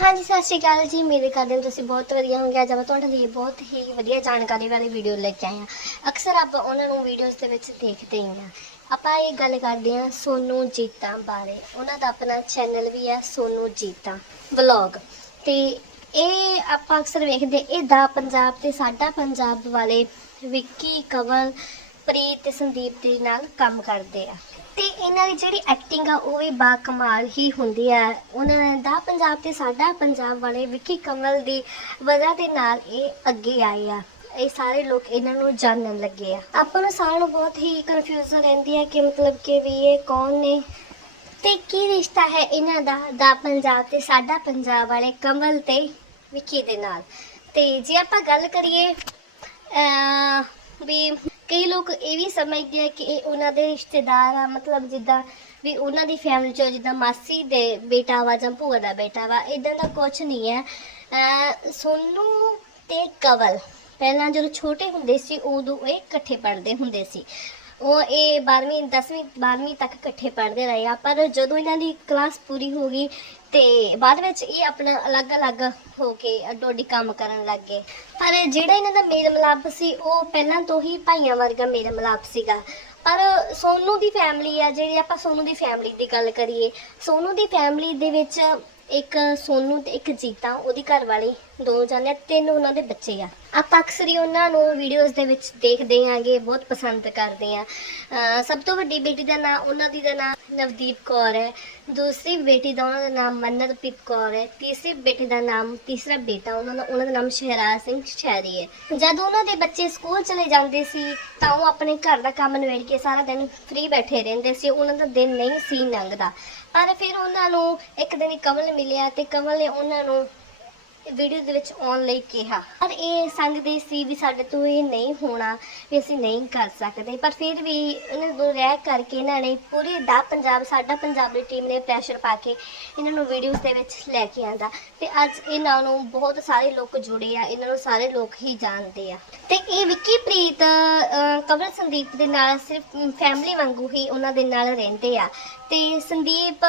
ਹਾਂਜੀ, ਸਤਿ ਸ਼੍ਰੀ ਅਕਾਲ ਜੀ। ਮੇਰੇ ਕਰਦੇ ਹੋ ਤੁਸੀਂ ਬਹੁਤ ਵਧੀਆ ਹੋਗੇ ਅੱਜ ਮੈਂ ਤੁਹਾਡੇ ਲਈ ਬਹੁਤ ਹੀ ਵਧੀਆ ਜਾਣਕਾਰੀ ਵਾਲੀ ਵੀਡੀਓ ਲੈ ਕੇ ਆਏ ਹਾਂ। ਅਕਸਰ ਆਪਾਂ ਉਹਨਾਂ ਨੂੰ ਵੀਡੀਓਜ਼ ਦੇ ਵਿੱਚ ਦੇਖਦੇ ਹੀ ਹਾਂ। ਆਪਾਂ ਇਹ ਗੱਲ ਕਰਦੇ ਹਾਂ ਸੋਨੂ ਜੀਤਾ ਬਾਰੇ। ਉਹਨਾਂ ਦਾ ਆਪਣਾ ਚੈਨਲ ਵੀ ਹੈ ਸੋਨੂ ਜੀਤਾ ਵਲੌਗ ਤੇ ਇਹ ਆਪਾਂ ਅਕਸਰ ਵੇਖਦੇ ਇਹ ਦਾ ਪੰਜਾਬ ਤੇ ਸਾਡਾ ਪੰਜਾਬ ਵਾਲੇ ਵਿੱਕੀ ਕਵਲ, ਪ੍ਰੀਤ ਤੇ ਸੰਦੀਪ ਦੇ ਨਾਲ ਕੰਮ ਕਰਦੇ ਆ। ਤੇ ਇਹਨਾਂ ਦੀ ਜਿਹੜੀ ਐਕਟਿੰਗ ਆ, ਉਹ ਵੀ ਬਾ ਕਮਾਲ ਹੀ ਹੁੰਦੀ ਹੈ ਉਹਨਾਂ ਦਾ ਪੰਜਾਬ ਤੇ ਸਾਡਾ ਪੰਜਾਬ ਵਾਲੇ ਵਿੱਕੀ ਕਮਲ ਦੀ ਵਜ੍ਹਾ ਦੇ ਨਾਲ ਇਹ ਅੱਗੇ ਆਏ ਆ। ਇਹ ਸਾਰੇ ਲੋਕ ਇਹਨਾਂ ਨੂੰ ਜਾਣਨ ਲੱਗੇ ਆ। ਆਪਾਂ ਨੂੰ ਸਾਰਿਆਂ ਨੂੰ ਬਹੁਤ ਹੀ ਕਨਫਿਊਜ਼ਨ ਰਹਿੰਦੀ ਹੈ ਕਿ ਮਤਲਬ ਕਿ ਵੀ ਇਹ ਕੌਣ ਨੇ। ਤੇ ਕੀ ਰਿਸ਼ਤਾ ਹੈ ਇਹਨਾਂ ਦਾ ਦਾ ਪੰਜਾਬ ਤੇ ਸਾਡਾ ਪੰਜਾਬ ਵਾਲੇ ਕਮਲ ਤੇ ਵਿੱਕੀ ਦੇ ਨਾਲ। ਤੇ ਜੇ ਆਪਾਂ ਗੱਲ ਕਰੀਏ ਵੀ ਕਈ ਲੋਕ ਇਹ ਵੀ ਸਮਝਦੇ ਆ ਕਿ ਇਹ ਉਹਨਾਂ ਦੇ ਰਿਸ਼ਤੇਦਾਰ ਆ, ਮਤਲਬ ਜਿੱਦਾਂ ਵੀ ਉਹਨਾਂ ਦੀ ਫੈਮਿਲੀ ਚੋਂ ਜਿੱਦਾਂ ਮਾਸੀ ਦੇ ਬੇਟਾ ਵਾ ਜਾਂ ਭੂਆ ਦਾ ਬੇਟਾ ਵਾ ਇਦਾਂ ਦਾ ਕੁਝ ਨਹੀਂ ਹੈ। ਅਹ ਸੋਨੂ ਤੇ ਕਵਲ, ਪਹਿਲਾਂ ਜਦੋਂ ਛੋਟੇ ਹੁੰਦੇ ਸੀ ਉਦੋਂ ਇਹ ਇਕੱਠੇ ਪੜ੍ਹਦੇ ਹੁੰਦੇ ਸੀ। ਉਹ ਇਹ 12ਵੀਂ 10ਵੀਂ 12ਵੀਂ ਤੱਕ ਇਕੱਠੇ ਪੜ੍ਹਦੇ ਰਹੇ ਆ। ਪਰ ਜਦੋਂ ਇਹਨਾਂ ਦੀ ਕਲਾਸ ਪੂਰੀ ਹੋ ਗਈ ਤੇ ਬਾਅਦ ਵਿੱਚ ਇਹ ਆਪਣਾ ਅਲੱਗ-ਅਲੱਗ ਹੋ ਕੇ ਅੱਡੋ-ਅੱਡੀ ਕੰਮ ਕਰਨ ਲੱਗ ਗਏ। ਪਰ ਜਿਹੜਾ ਇਹਨਾਂ ਦਾ ਮੇਲ ਮਿਲਾਪ ਸੀ, ਉਹ ਪਹਿਲਾਂ ਤੋਂ ਹੀ ਭਾਈਆਂ ਵਰਗਾ ਮੇਲ ਮਿਲਾਪ ਸੀਗਾ। ਪਰ ਸੋਨੂ ਦੀ ਫੈਮਿਲੀ ਆ, ਜਿਹੜੀ ਆਪਾਂ ਸੋਨੂ ਦੀ ਫੈਮਿਲੀ ਦੀ ਗੱਲ ਕਰੀਏ, ਸੋਨੂ ਦੀ ਫੈਮਿਲੀ ਦੇ ਵਿੱਚ ਇੱਕ ਸੋਨੂ ਤੇ ਇੱਕ ਜੀਤਾ, ਉਹਦੀ ਘਰ ਵਾਲੀ ਦੋ ਜਾਨੇ ਤਿੰਨ ਉਹਨਾਂ ਦੇ ਬੱਚੇ ਆ। ਆਪਾਂ ਅਕਸਰ ਹੀ ਉਹਨਾਂ ਨੂੰ ਵੀਡੀਓਜ਼ ਦੇ ਵਿੱਚ ਦੇਖਦੇ ਆਂਗੇ, ਬਹੁਤ ਪਸੰਦ ਕਰਦੇ ਆ। ਸਭ ਤੋਂ ਵੱਡੀ ਬੇਟੀ ਦਾ ਨਾਮ ਉਹਨਾਂ ਦੀ ਦਾ ਨਾਮ ਨਵਦੀਪ ਕੌਰ ਹੈ। ਦੂਸਰੀ ਬੇਟੀ ਦਾ ਉਹਨਾਂ ਦਾ ਨਾਮ ਮੰਨਤਪ੍ਰੀਤ ਕੌਰ ਹੈ। ਤੀਸਰੀ ਬੇਟੀ ਦਾ ਨਾਮ, ਤੀਸਰਾ ਬੇਟਾ, ਉਹਨਾਂ ਦਾ ਉਹਨਾਂ ਦਾ ਨਾਮ ਸ਼ਹਿਰਾਜ਼ ਸਿੰਘ ਸ਼ਹਿਰੀ ਹੈ। ਜਦ ਉਹਨਾਂ ਦੇ ਬੱਚੇ ਸਕੂਲ ਚਲੇ ਜਾਂਦੇ ਸੀ, ਤਾਂ ਉਹ ਆਪਣੇ ਘਰ ਦਾ ਕੰਮ ਨਿਬੇੜ ਕੇ ਸਾਰਾ ਦਿਨ ਫ੍ਰੀ ਬੈਠੇ ਰਹਿੰਦੇ ਸੀ। ਉਹਨਾਂ ਦਾ ਦਿਨ ਨਹੀਂ ਸੀ ਲੰਘਦਾ। ਪਰ ਫਿਰ ਉਹਨਾਂ ਨੂੰ ਇੱਕ ਦਿਨ ਕਮਲ ਮਿਲਿਆ ਤੇ ਕਮਲ ਨੇ ਉਹਨਾਂ ਨੂੰ ਵੀਡੀਓ ਦੇ ਵਿੱਚ ਆਉਣ ਲਈ ਕਿਹਾ। ਪਰ ਇਹ ਸੰਗਦੇ ਸੀ ਵੀ ਸਾਡੇ ਤੋਂ ਇਹ ਨਹੀਂ ਹੋਣਾ ਵੀ ਅਸੀਂ ਨਹੀਂ ਕਰ ਸਕਦੇ। ਪਰ ਫਿਰ ਵੀ ਇਹਨਾਂ ਨੂੰ ਰਹਿ ਕਰਕੇ ਇਹਨਾਂ ਨੇ ਪੂਰੀ ਦਾ ਪੰਜਾਬ, ਸਾਡਾ ਪੰਜਾਬ ਦੀ ਟੀਮ ਨੇ ਪ੍ਰੈਸ਼ਰ ਪਾ ਕੇ ਇਹਨਾਂ ਨੂੰ ਵੀਡੀਓਜ਼ ਦੇ ਵਿੱਚ ਲੈ ਕੇ ਆਂਦਾ। ਤੇ ਅੱਜ ਇਹਨਾਂ ਨੂੰ ਬਹੁਤ ਸਾਰੇ ਲੋਕ ਜੁੜੇ ਆ, ਇਹਨਾਂ ਨੂੰ ਸਾਰੇ ਲੋਕ ਹੀ ਜਾਣਦੇ ਆ। ਤੇ ਇਹ ਵਿੱਕੀ ਪ੍ਰੀਤ ਕਮਲ ਸੰਦੀਪ ਦੇ ਨਾਲ ਸਿਰਫ ਫੈਮਿਲੀ ਵਾਂਗੂ ਹੀ ਉਹਨਾਂ ਦੇ ਨਾਲ ਰਹਿੰਦੇ ਆ। ਤੇ ਸੰਦੀਪ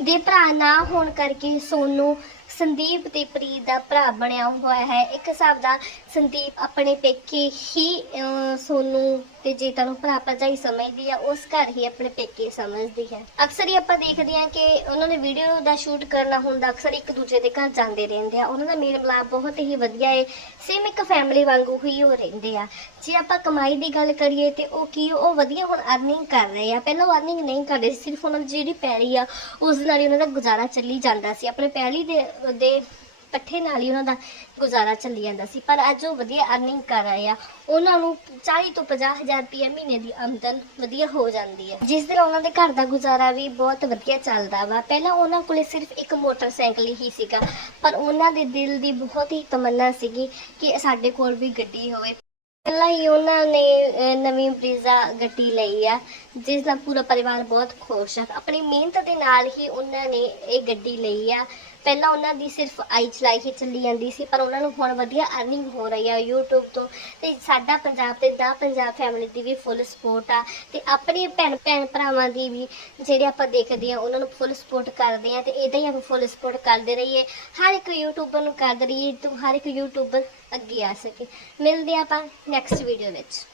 ਦੇ ਭਰਾ ਨਾ ਹੋਣ ਕਰਕੇ ਸੋਨੂ ਸੰਦੀਪ ਤੇ ਪ੍ਰੀਤ ਦਾ ਭਰਾ ਬਣਿਆ ਹੋਇਆ ਹੈ। ਇੱਕ ਹਿਸਾਬ ਦਾ ਸੰਦੀਪ ਆਪਣੇ ਪੇਕੇ ਹੀ ਸੋਨੂੰ ਸੋਨੂ ਤੇ ਜੀਤਾ ਨੂੰ ਭਰਾ ਭਰਜਾਈ ਸਮਝਦੀ ਆ, ਉਸ ਘਰ ਹੀ ਆਪਣੇ ਪੇਕੇ ਸਮਝਦੀ ਹੈ। ਅਕਸਰ ਹੀ ਆਪਾਂ ਦੇਖਦੇ ਆ ਕਿ ਉਹਨਾਂ ਨੇ ਵੀਡੀਓ ਦਾ ਸ਼ੂਟ ਕਰਨਾ ਹੁੰਦਾ, ਅਕਸਰ ਇੱਕ ਦੂਜੇ ਦੇ ਘਰ ਜਾਂਦੇ ਰਹਿੰਦੇ ਆ। ਉਹਨਾਂ ਦਾ ਮੇਲ ਮਿਲਾਪ ਬਹੁਤ ਹੀ ਵਧੀਆ ਏ ਸੇਮ ਇੱਕ ਫੈਮਿਲੀ ਵਾਂਗੂ ਹੀ ਉਹ ਰਹਿੰਦੇ ਆ। ਜੇ ਆਪਾਂ ਕਮਾਈ ਦੀ ਗੱਲ ਕਰੀਏ ਤੇ ਉਹ ਕੀ, ਉਹ ਵਧੀਆ ਹੁਣ ਅਰਨਿੰਗ ਕਰ ਰਹੇ ਆ। ਪਹਿਲਾਂ ਉਹ ਅਰਨਿੰਗ ਨਹੀਂ ਕਰਦੇ ਸੀ, ਸਿਰਫ ਉਹਨਾਂ ਦੀ ਜਿਹੜੀ ਪੈਲੀ ਆ, ਉਸ ਨਾਲ ਹੀ ਉਹਨਾਂ ਦਾ ਗੁਜ਼ਾਰਾ ਚੱਲੀ ਜਾਂਦਾ ਸੀ। ਆਪਣੇ ਪੈਲੀ ਦੇ ਦੇ ਪੱਠੇ ਨਾਲ ਹੀ ਉਹਨਾਂ ਦਾ ਗੁਜ਼ਾਰਾ ਚੱਲੀ ਜਾਂਦਾ ਸੀ, ਪਰ ਅੱਜ ਉਹ ਵਧੀਆ ਅਰਨਿੰਗ ਕਰ ਰਹੇ ਆ। ਉਹਨਾਂ ਨੂੰ 40 ਤੋਂ 50 ਹਜ਼ਾਰ ਰੁਪਏ ਮਹੀਨੇ ਦੀ ਆਮਦਨ ਵਧੀਆ ਹੋ ਜਾਂਦੀ ਹੈ। ਜਿਸ ਦੇ ਨਾਲ ਉਹਨਾਂ ਦੇ ਘਰ ਦਾ ਗੁਜ਼ਾਰਾ ਵੀ ਬਹੁਤ ਵਧੀਆ ਚੱਲਦਾ ਵਾ। ਪਹਿਲਾਂ ਉਹਨਾਂ ਕੋਲੇ ਸਿਰਫ ਇੱਕ ਮੋਟਰਸਾਈਕਲ ਹੀ ਸੀਗਾ, ਪਰ ਉਹਨਾਂ ਦੇ ਦਿਲ ਦੀ ਬਹੁਤ ਹੀ ਤਮੰਨਾ ਸੀਗੀ ਕਿ ਸਾਡੇ ਕੋਲ ਵੀ ਗੱਡੀ ਹੋਵੇ। ਪਹਿਲਾਂ ਹੀ ਉਹਨਾਂ ਨੇ ਨਵੀਂ ਬਰੀਜ਼ਾ ਗੱਡੀ ਲਈ ਆ, ਜਿਸ ਦਾ ਪੂਰਾ ਪਰਿਵਾਰ ਬਹੁਤ ਖੁਸ਼ ਆ। ਆਪਣੀ ਮਿਹਨਤ ਦੇ ਨਾਲ ਹੀ ਉਹਨਾਂ ਨੇ ਇਹ ਗੱਡੀ ਲਈ ਆ। ਪਹਿਲਾਂ ਉਹਨਾਂ ਦੀ ਸਿਰਫ ਆਈ ਚਲਾਈ ਹੀ ਚੱਲੀ ਜਾਂਦੀ ਸੀ, ਪਰ ਉਹਨਾਂ ਨੂੰ ਹੁਣ ਵਧੀਆ ਅਰਨਿੰਗ ਹੋ ਰਹੀ ਆ YouTube ਤੋਂ। ਤੇ ਸਾਡਾ ਪੰਜਾਬ ਤੇ ਦਾ ਪੰਜਾਬ ਫੈਮਿਲੀ ਦੀ ਵੀ ਫੁੱਲ ਸਪੋਰਟ ਆ ਤੇ ਆਪਣੀ ਭੈਣ ਭੈਣ ਭਰਾਵਾਂ ਦੀ ਵੀ ਜਿਹੜੇ ਆਪਾਂ ਦੇਖਦੇ ਆ, ਉਹਨਾਂ ਨੂੰ ਫੁੱਲ ਸਪੋਰਟ ਕਰਦੇ ਆ ਤੇ ਇਦਾਂ ਹੀ ਆਪਾਂ ਫੁੱਲ ਸਪੋਰਟ ਕਰਦੇ ਰਹੀਏ। ਹਰ ਇੱਕ ਯੂਟਿਊਬਰ ਨੂੰ ਕਰਦੇ ਰਹੀਏ, ਤੇ ਹਰ ਇੱਕ ਯੂਟਿਊਬਰ ਅੱਗੇ ਆ ਸਕੇ। ਮਿਲਦੇ ਆ ਆਪਾਂ ਨੈਕਸਟ ਵੀਡੀਓ ਵਿੱਚ।